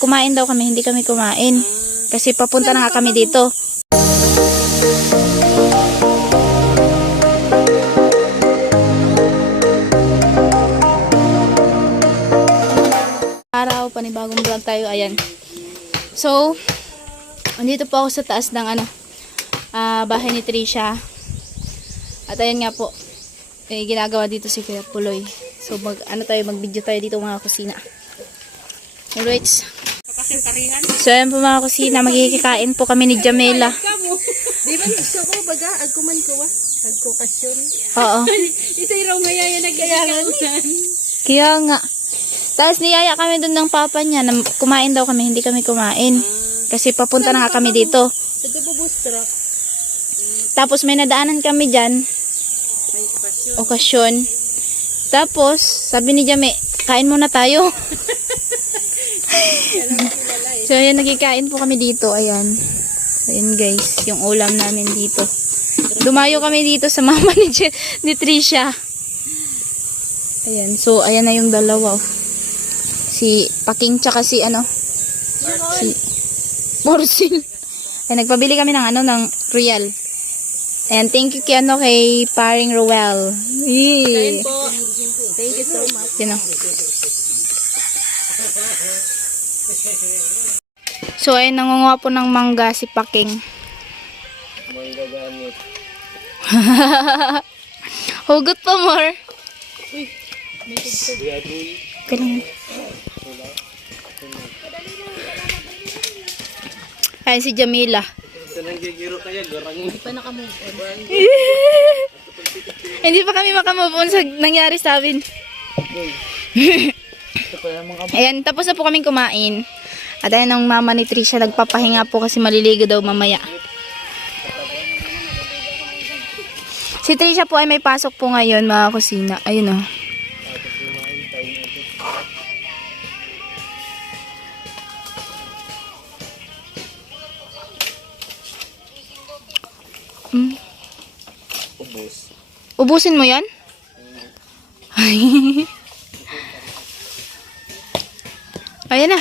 Kumain daw kami, hindi kami kumain. Kasi papunta na nga kami dito. Araw, panibagong vlog tayo, ayan. So, andito po ako sa taas ng bahay ni Trisha. At ayan nga po, ginagawa dito si Kuya Puloy. So, mag-video tayo dito mga kusina. Alright. So, ayan po mga kusina, magkikain po kami ni Jamela. Di ba gusto ko baga agkuman ko agkokasyon. Oo. Isay raw ngaya nagkayangan. Kaya nga. Tapos niyaya kami dun ng papa niya na kumain daw kami, hindi kami kumain. Kasi papunta na nga kami dito. Sa bus truck. Tapos may nadaanan kami dyan. May Okasyon. Tapos, sabi ni Jame, kain muna tayo. So, ayan, nagkikain po kami dito. Ayan. Ayan guys, yung ulam namin dito. Dumayo kami dito sa mama ni Trisha. Ayan, so, ayan na yung dalawa. Si Paking tsaka si si Morsil. Ay, nagpabili kami ng Royal. And thank you kay Paring Roel. Kain po. Thank you so much. You know. So, ay nangunguha po ng mangga si Paking. Mangga gamit. Hugot pa more. Uy, may tugtog. Galing. Ay, si Jamila. Nanggigiro kaya, garang. Hindi pa nakamove on. Hindi pa kami makamove on sa nangyari sa amin. Ayan, tapos na po kaming kumain. At ayan ang mama ni Trisha, nagpapahinga po kasi maliligo daw mamaya. Si Trisha po ay may pasok po ngayon mga kusina. Ayun o. Ubusin mo yan? Ayan na.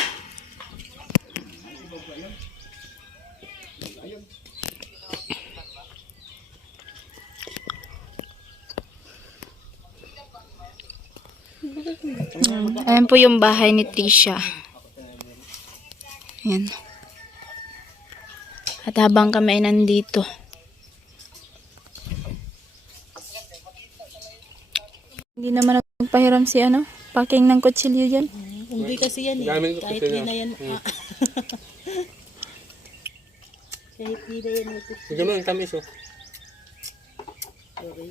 Ayan po yung bahay ni Trisha. Ayan. At habang kami ay nandito, hindi naman nagpahiram si Paking ng kutsilyo yan. Hindi kasi yan eh. Gamit ko Kahit kasi di na. na yan. Kahit di na yan. Siguro ang tamis oh. Sorry.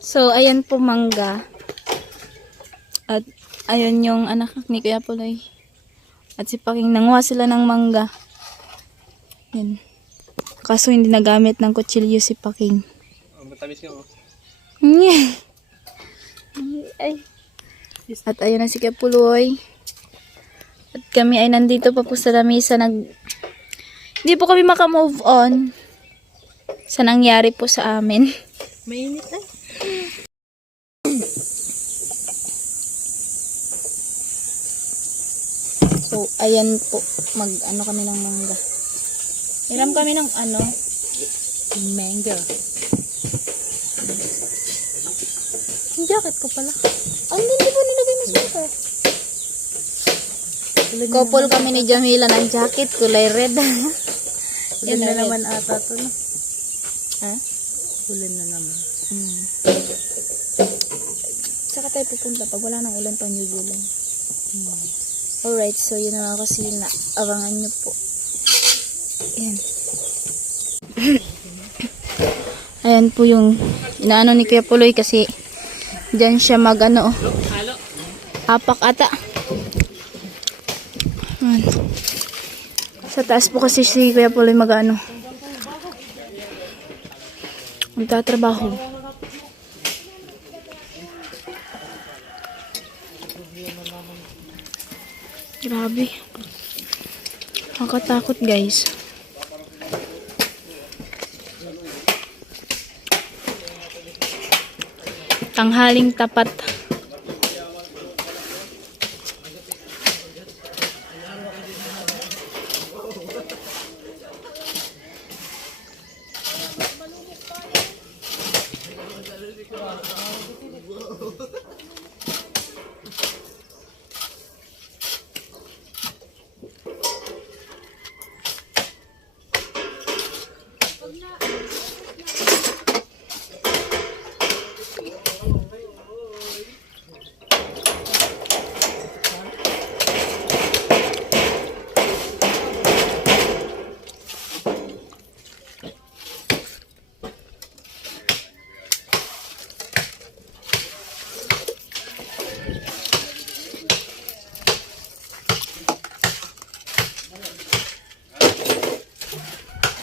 So, ayan po mangga. At ayun yung anak ni Kuya Puloy. At si Paking, nanguha sila ng mangga. Yan. Kaso hindi nagamit ng kutsilyo si Paking. Matamis nga oh. Ay. At ayun na si Kuya Puloy. At kami ay nandito pa po sa lamesa. Hindi po kami makamove on sa nangyari po sa amin. Mainit eh. So, ayan po. Kami ng mangga. Hiram kami ng mango. Yung jacket ko pala. Hindi ba nilagay mo sweater? Couple kami ni Jamila ng jacket. Kulay red. Ulan na naman ata to no? Ha? Ulan na naman. Saka tayo pupunta pag wala nang ulan pang New Zealand. Alright, so yun na kasi na abangan nyo po. Ayan. Ayan po yung inaano ni Kuya Puloy kasi dyan siya apak ata. Ayan. Sa taas po kasi si Kuya Puloy magtatrabaho. Grabe. Nakakatakot guys. Tanghaling tapat.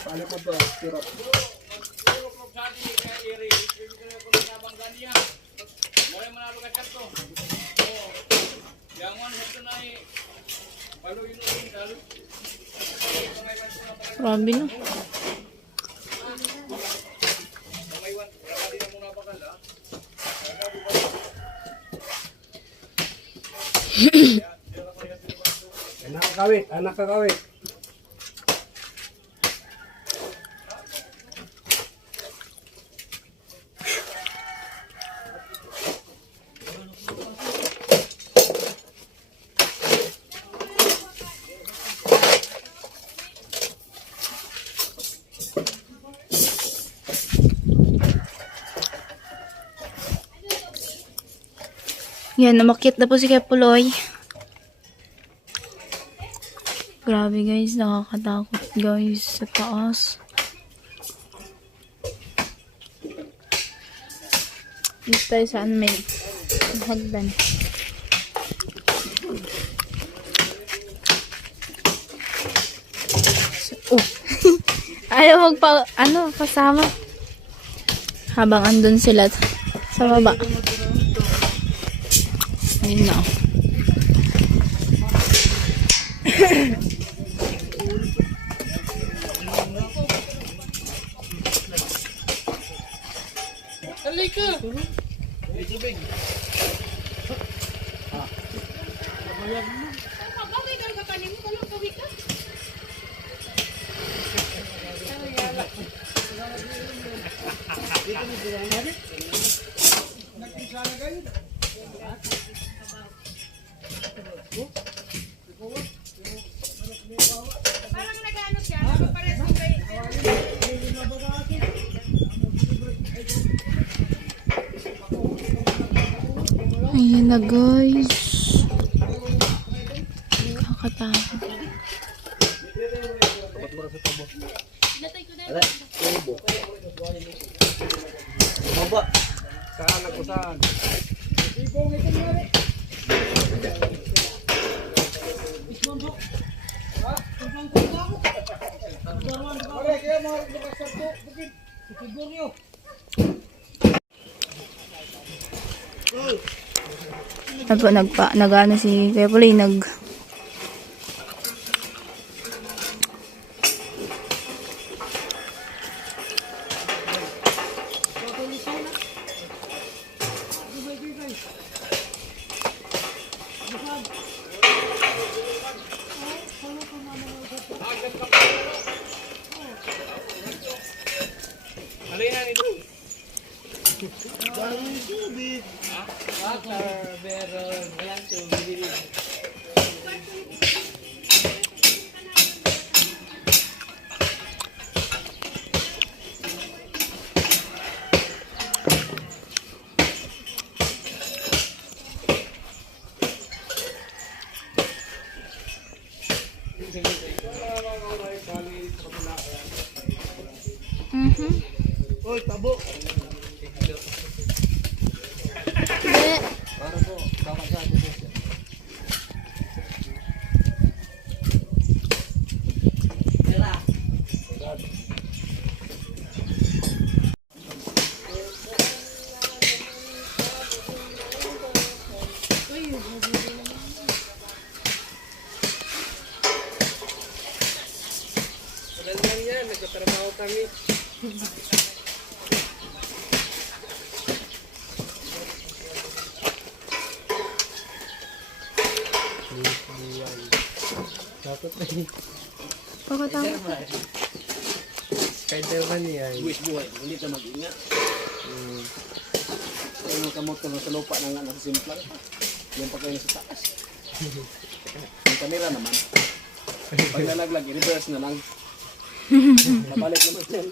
Paano ko ba? Sirap. Grabe no. Anak kakawit, anak kakawit. Yan, namakit na po si Kepuloy. Grabe guys, nakakatakot guys sa taas. Dito tayo saan may hagdan. Oh. Ayaw pasama. Habang andun sila sa baba. Ayun na. Halika! Ayan na guys. Nakakatakot. Baba. Saan ako saan? Nag-ano si Kuya Puloy, Halina nito. Water, meron. Ayan, tubig. Oy, tabo. Para po, baka sa atin. Wala lang yan, nagtatrabaho kami. Pagkatapos. Kahit naman yan. Buwis buhay, hindi ka mag-ingat. Kaya mga kamotor na sa lupa na nga nasa simplang. Yan pa kayo sa taas. Yung kamera naman. Pag nalaglag, i-reverse na lang. Nabalik naman yan.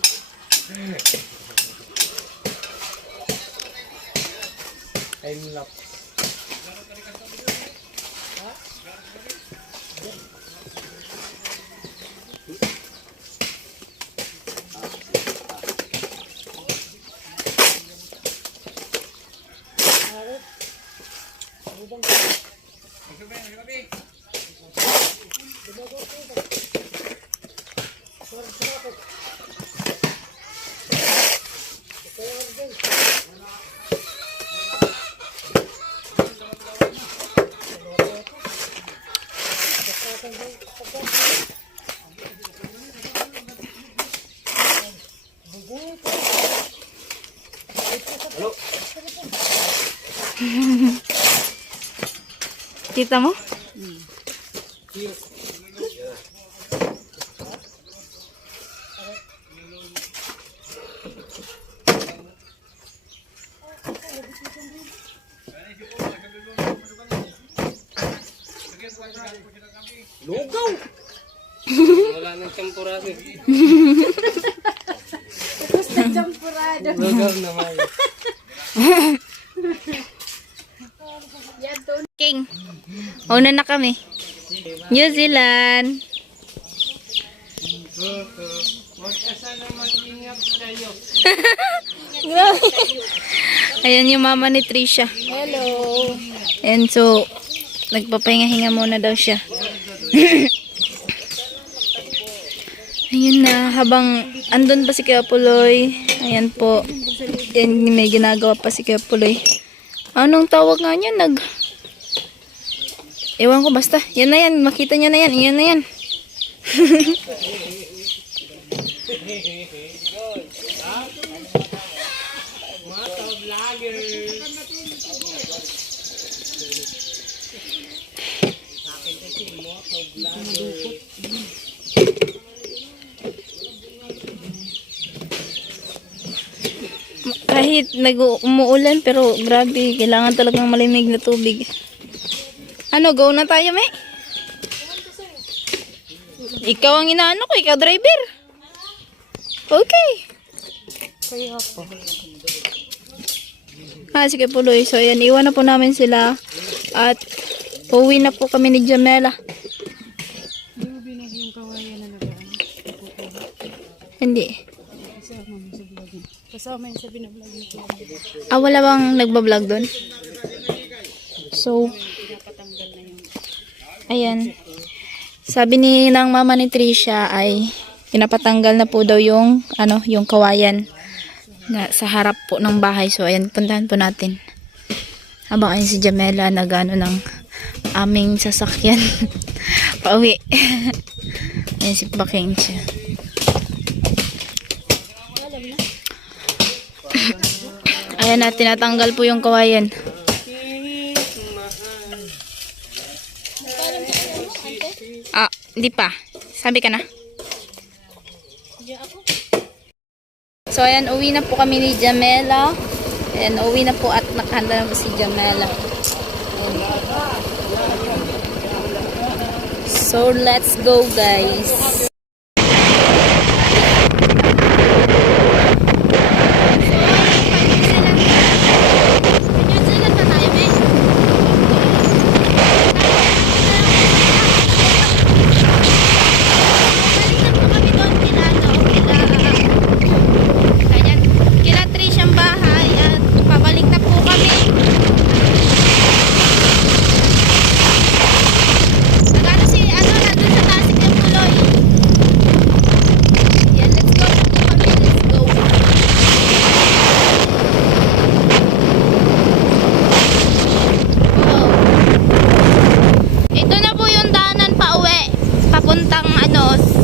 Time lapse. Kita mo? Lugaw! Wala nang champurado. Basta champurado. Lugaw naman. Yan doon. King. Una na kami. New Zealand. Huwag ka sana mag-ingat kayo. Ayan yung mama ni Trisha. Hello. And so, nagpapahinga-hinga muna daw siya. Ayun na, habang andun pa si Kuya Puloy. Ayan po. Yan, may ginagawa pa si Kuya Puloy. Anong tawag nga niya? Ewan ko, basta. Yan na yan. Makita niya na yan. Yan na yan. Kahit umuulan pero grabe, kailangan talagang malimig na tubig. Ano, go na tayo, me? Ikaw ang inaano ko, ikaw driver. Okay. Kaya po. Sige Puloy. So, ayan, iwan na po namin sila. At, uwi na po kami ni Jamela. Hindi mo binigay yung kawayan na nagaan. Hindi. Kasama mo sa vlog. Kasama yun sa binablog nito. Wala bang nagbablog doon? So, Pinapatanggal na yung ayan. Sabi ng mama ni Trisha ay pinapatanggal na po daw yung yung kawayan na sa harap po ng bahay. So ayan, puntahan po natin. Habang ayun si Jamela nagano ng aming sasakyan pauwi. Ayan si Baking siya. Ayan na, tinatanggal po yung kawayan. Hindi pa. Sabi ka na. So, ayan, uwi na po kami ni Jamela. Ayan, uwi na po at nakahanda na po si Jamela. Ayan. So, let's go, guys.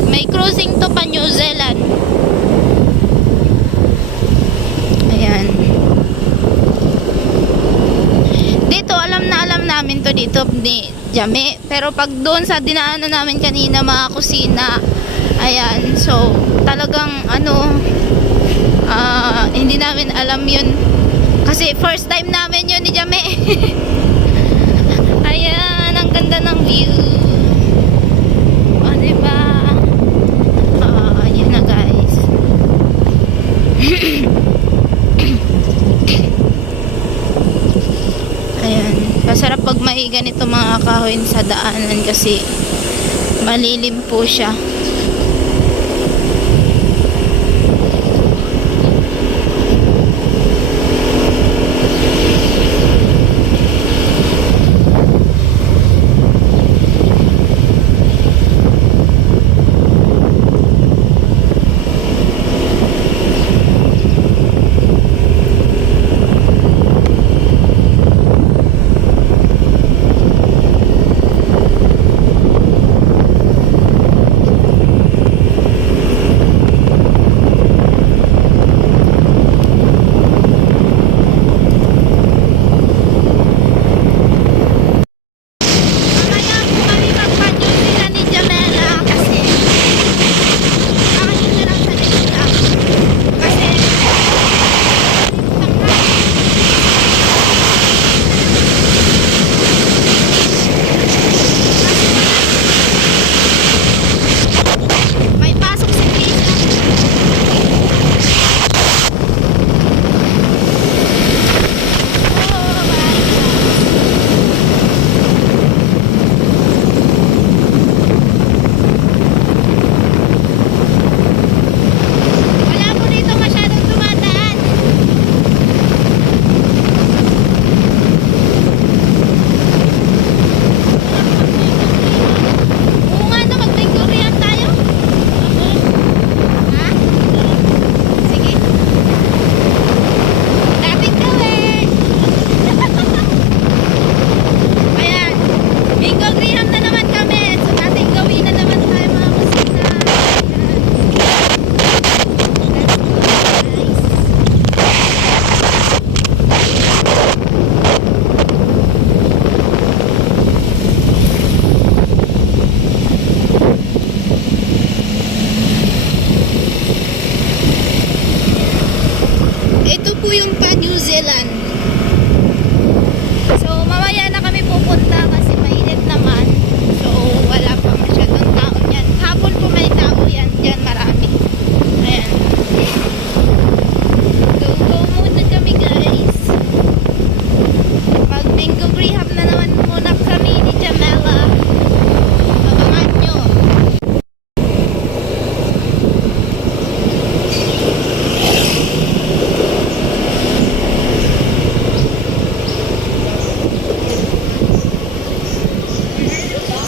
May cruising to pa New Zealand. Ayan. Dito alam namin to dito ni Jame. Pero pag doon sa dinaanan namin kanina mga kusina, ayan, so talagang hindi namin alam yun. Kasi first time namin yun ni Jame. Ayan, ang ganda ng view. O, diba? Ayan na guys. Ayan. Masarap pag may ganito mga kahoy sa daanan kasi malilim po siya.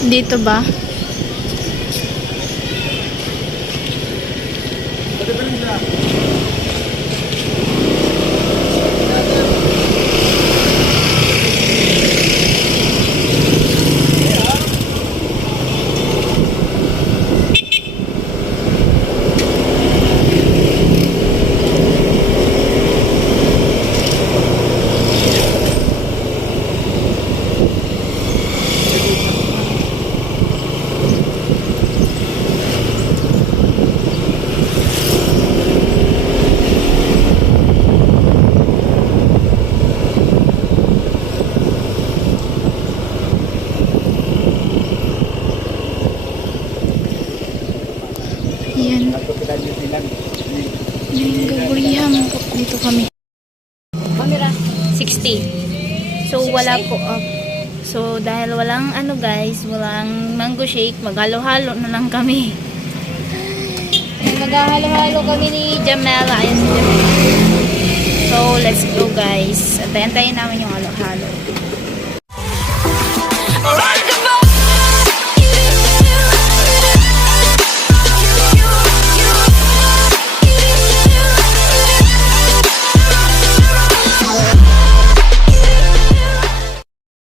Dito ba? Ayan. Gagurihan po. Dito kami. 60. So, wala po up. So, dahil walang ano guys, walang mango shake, maghalo-halo na lang kami. Maghalo-halo kami ni Jamela. Ayan si Jamela. So, let's go guys. Antayin namin yung halo-halo.